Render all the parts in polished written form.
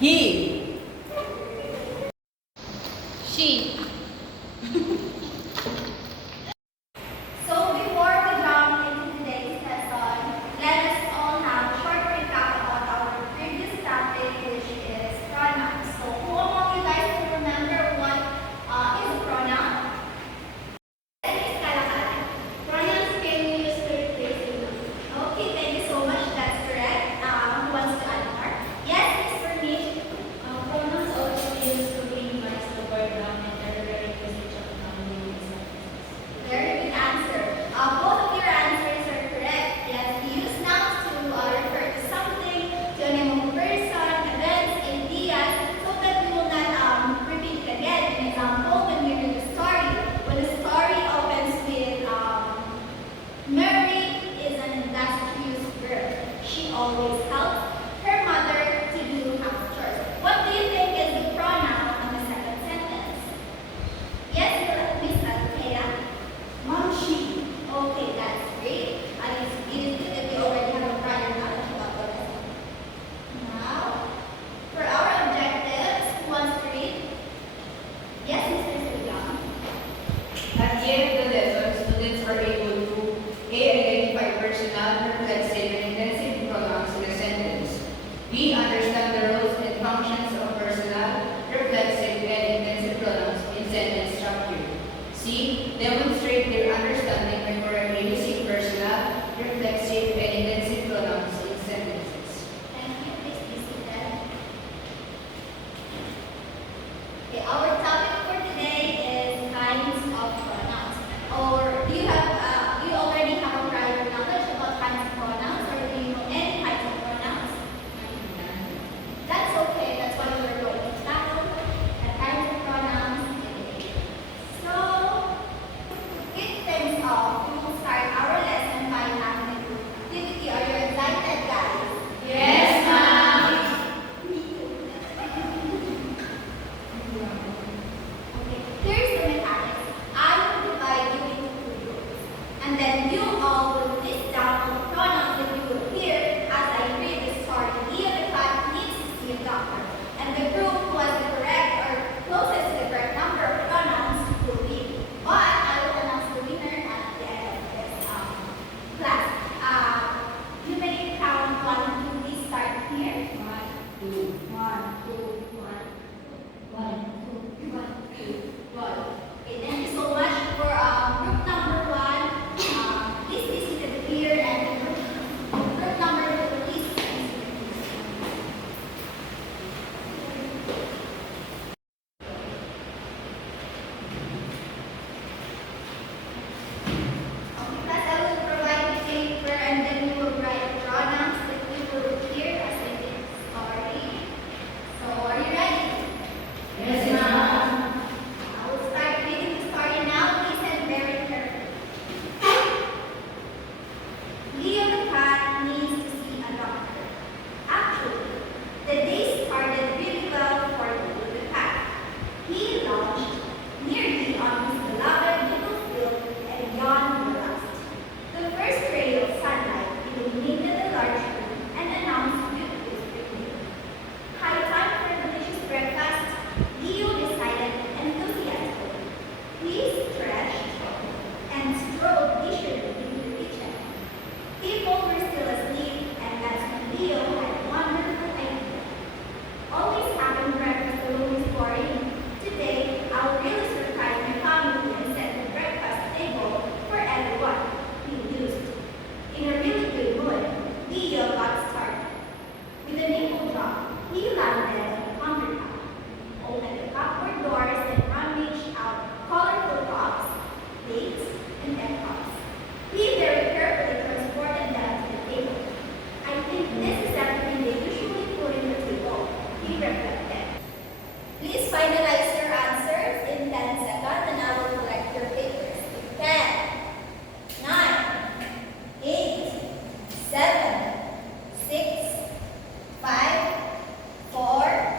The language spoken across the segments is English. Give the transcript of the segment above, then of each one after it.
He. She. So before we jump into today's lesson, let us all have a short recap about our previous topic, which is pronouns. So who among you guys can remember what is a pronoun? Miss Kalakalan. Pronouns can be used to replace a noun. Okay, thank you so much. That's correct. Who wants to add more? Yes, Miss Bernice. Pronouns also used to minimize the verb noun and irregular usage of noun in sentences. Very good answer. Both of your answers are correct. Yes, we use nouns to refer to something, to a name of a person, events, ideas, so that we will not repeat it again. An example, when we read a story, when the story opens with Mary is an industrious girl. She always helps her mother to do house chores. What do you think is the pronoun on the second sentence? Yes, Miss Althea? Mom, she. Okay, that's great. It is good that we already have a prior knowledge about what is. Now, for our objectives, who wants to read? Yes, Mr. Suyang. At the end of the lesson, students are able to A. Identify personal, reflexive, and intensive pronouns in a sentence. B. Understand the roles and functions of personal, reflexive, and intensive pronouns in sentence structure. C. Demonstrate their understanding by correctly using personal, reflexive, and intensive pronouns in sentences. Thank you. Please be seated. Okay, our topic for today is kinds of pronouns. Or do you already have a prior knowledge about kinds of pronouns, or do you know any kinds of pronouns? That's okay. That's why we're going to tackle the kinds of pronouns today. So, to kick things off, we will start our lesson by having a group activity. Are you excited, guys? Yes, ma'am. Me too. Okay, here's the mechanics. I will divide you into two groups, and then you all will list down all the pronouns that you will hear as I read the story. Leo the cat needs to see a doctor, and the group who has the correct or closest to the correct number of pronouns will win. But I will announce the winner at the end of this class. You may count 1, 2. Please start here. 1, 2, 1, 2, 1, 1, 2, 1, 2, 1. Okay, thank you so much for group number 1. Please be seated here, and group number 2, please be seated. Okay, class, I will provide the paper, and then you will write the pronouns that you will hear as I read the story. So, are you ready? Yes, ma'am. I will start reading the story now. Listen very carefully. Leo the cat needs to see a doctor. Actually, the day started really well for Leo the cat. He launched nearly on his beloved little field and yawned relaxed. The first ray of sunlight illuminated the large room and announced beautiful spring. High time for delicious breakfast, Leo decided enthusiastically. He stretched and strolled leisurely into the kitchen. People were still asleep, and that's when Leo had a wonderful idea. Always having breakfast alone is boring. Today, I'll really surprise my family and set the breakfast table for everyone, he mused. In a really good mood, Leo got started. With a nimble drop, he landed on the countertop, opened the cupboard doors, and rummaged out colorful cups, plates, and teacups. He very carefully transported them to the table. I think this is everything they usually put in the table, he reflected. Please finalize your answers in 10 seconds, and I will collect your papers. 10, 9, 8, 7, 6, 5, 4,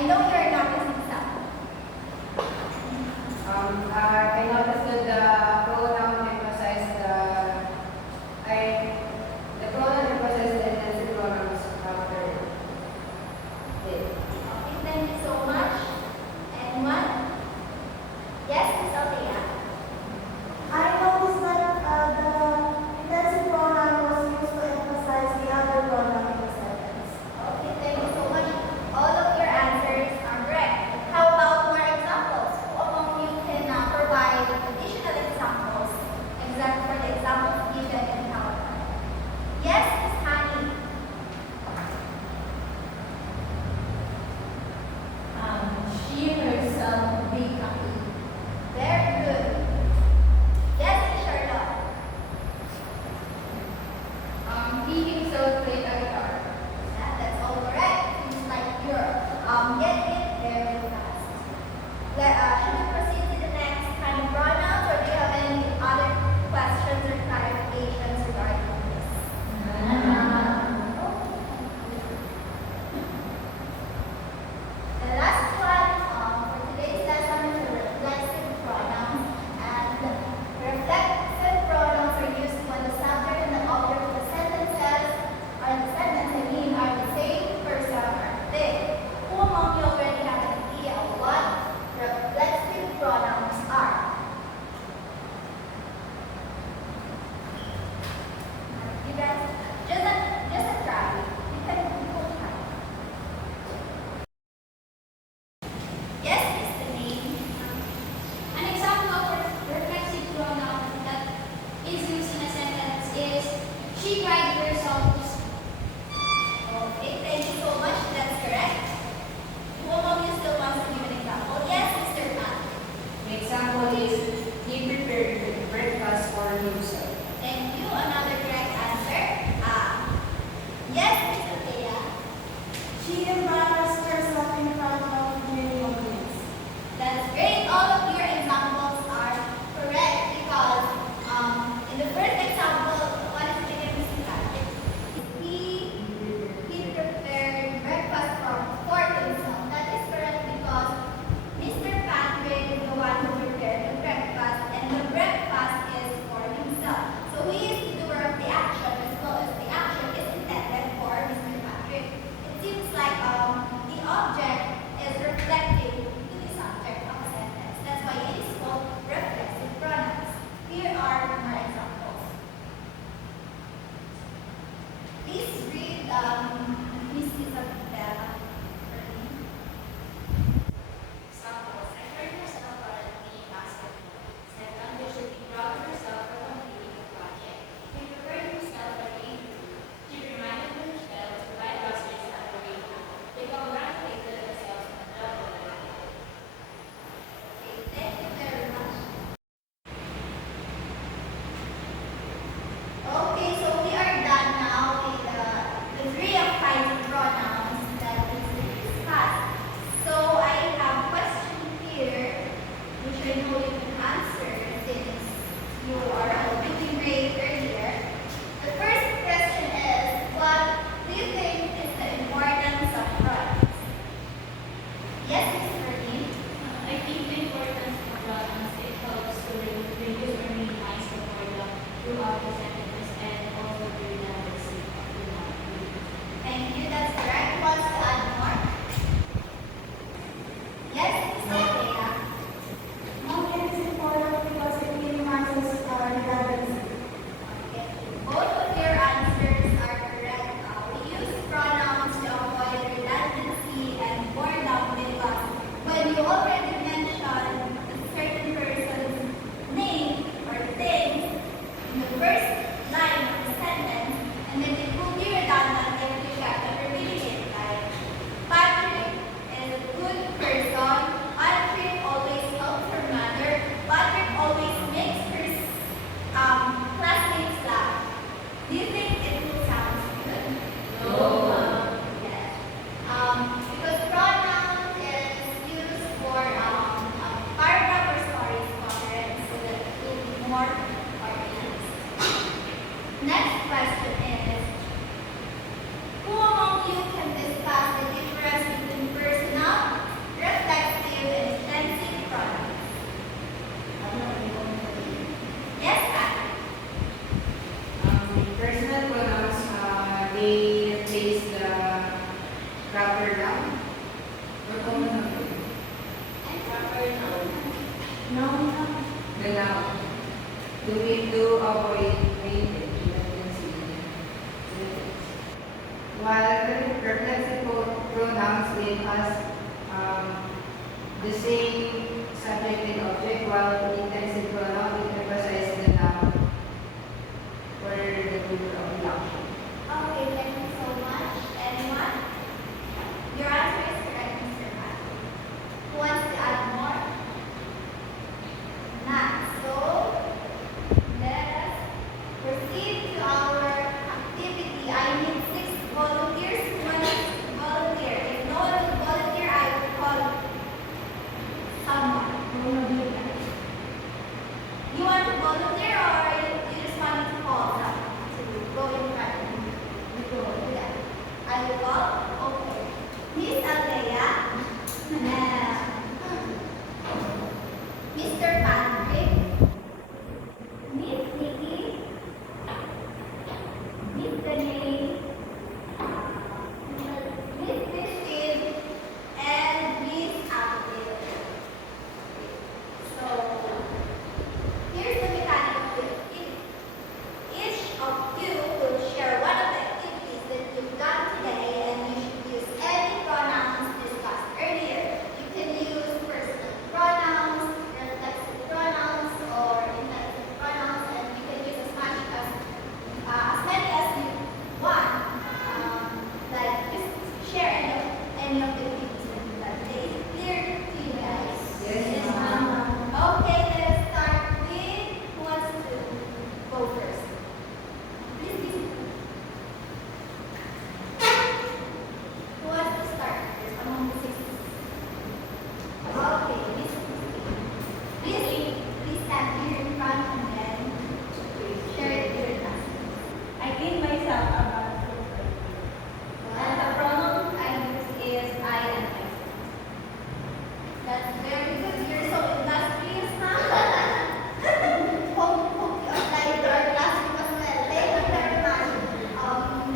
I know you're noticing some. I noticed that the pronoun emphasized the pronoun emphasized the intensive pronouns after it. Okay, thank you so much. Anyone? Yes, Ms. Althea. I noticed that the intensive pronoun was used to emphasize the other pronoun in the sentence. Okay, thank you so much. All of your answers are correct. How about more examples? Who among you can provide additional examples? Example for the examples given in PowerPoint. Yes, Ms. Honey. She herself be happy. Very good. Yes, Ms. Charlotte. He himself played a guitar. That's all correct. Seems like you're getting it very fast. Should we proceed to the next kind of pronouns, or do you have any other questions or clarifications regarding this? The last one for today's lesson is the reflexive pronouns. And reflexive pronouns are used when the subject and the object of the sentences or the sentence are the same person or thing. Who among you already have an idea of what reflexive pronouns are? You guys, just a try. You can try. Yes, Mr. Name. An example of a reflexive pronoun that is used in a sentence is she cried herself to sleep. Okay, thank you so much. That's correct. Who among you still wants to give an example? Yes, Mr. Matt. The example is he prepared breakfast for himself. Thank you. Another correct answer. Yes, Mr. Thea. She embarrassed herself in front of many audience. That's great. All of your examples are correct because in the first example, what is the name of Mr. Patrick? He prepared breakfast for himself. That is correct because Mr. Patrick is the one who prepared the breakfast, and the breakfast is for himself. So he is the doer of the action as well as the action is intended for Mr. Patrick. It seems like the object is reflecting to the subject of a sentence. That's why it is called reflexive pronouns. Here are more examples. Please read Miss Isabella for me. Examples. I heard myself playing basketball. Second, you should be proud of yourself for completing the project. You prepared yourself for the interview. She reminded herself to buy groceries at the radio. They congratulated themselves on the job well done. Okay, thank you very much. Okay, so we are done now with the three of kinds of pronouns that we discussed. So I have a question here, which I know you can answer since you are all taking grade earlier. The first question is, what do you think is the importance of pronouns? Yes, Ms. Fernie? I think the importance of pronouns it helps to reduce or minimize the boredom throughout the sentence and also the redundancy of the noun. Thank you, that's correct. Who wants to add more? Yes, Ms. Althea. It is important because it minimizes redundancy. Okay. Both of your answers are correct. We use pronouns to avoid redundancy and boredom because when you already mention a certain person's name or things in the first line of the sentence, and then it will be redundant if you kept on repeating it, like No. The noun. To avoid weightage, you can see sentence. While reflexive pronouns give us the same subject and object, while intensive pronoun it emphasizes the noun for the group of the action. Okay, thank you so much. Anyone? Your answer is correct, Mr. Pat. Who wants to add more? Not. So, let us proceed to our activity. I need 6 volunteers. Who wants to volunteer? If no one will volunteer, I will call someone. You want to volunteer or you just want me to call someone to go in front and you go do that? I will call? Okay. Miss Althea, Mr. Patrick, Miss Nikki, Miss Danae, Miss Christine, and Miss Althea. So, here's the mechanic of it. Each of you will share one of the activities that you've done today, and you should use any pronouns discussed earlier. You can use personal pronouns, reflexive pronouns, or intensive pronouns, and you can use as many as you want. Like just share any of the activities that you've done today. Is it clear to you guys? Yes, ma'am. Okay, let's start with who wants to go first. Please. Who wants to start first among the 6? Okay, Miss Christine. Please stand here in front and then share it with your class. I give myself about and the pronoun I use is I and myself. That's very good. You're so industrious, huh? Hope you apply it to our classroom as well. Thank you very much.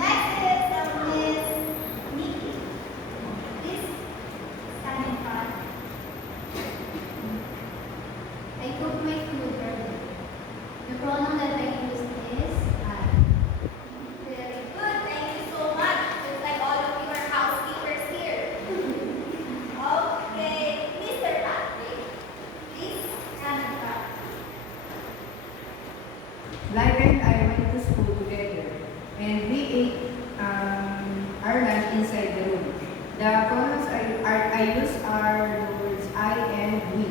Next is Miss Nikki. Please stand in front. I took my food earlier. The pronoun that I used is I. Very good. Thank you so much. Looks like all of you are housekeepers here. Okay, Mr. Patrick, please stand in front. Like and I went to school together, and we ate our lunch inside the room. The pronouns I use are the words I and we.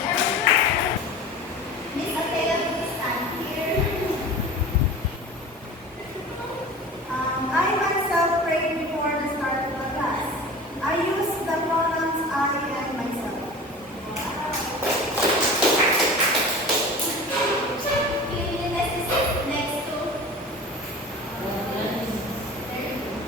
Very good. Miss Althea, please stand here. I myself prayed before the start of the class. I use the pronouns I and myself. Cleanliness is next to. Very good.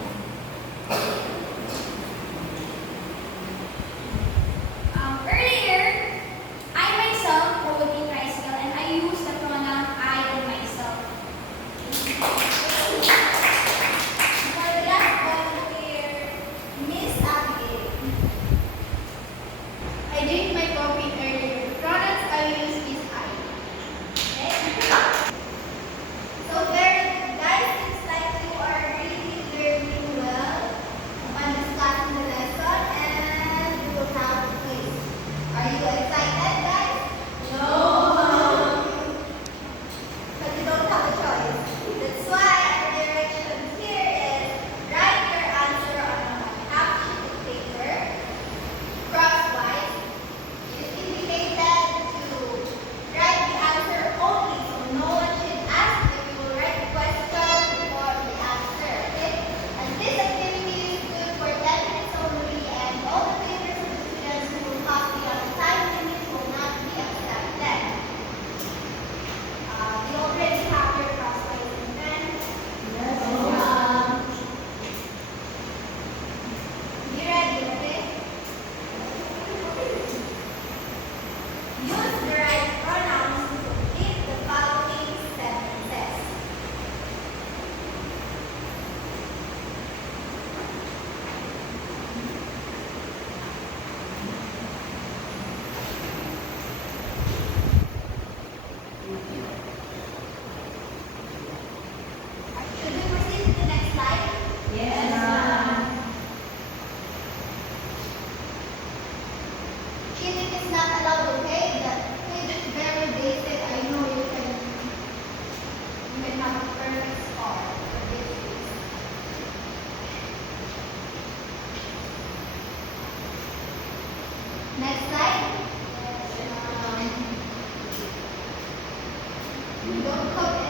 is not allowed, okay? That is very basic. I know you can have a perfect score for this quiz. Next slide. We don't have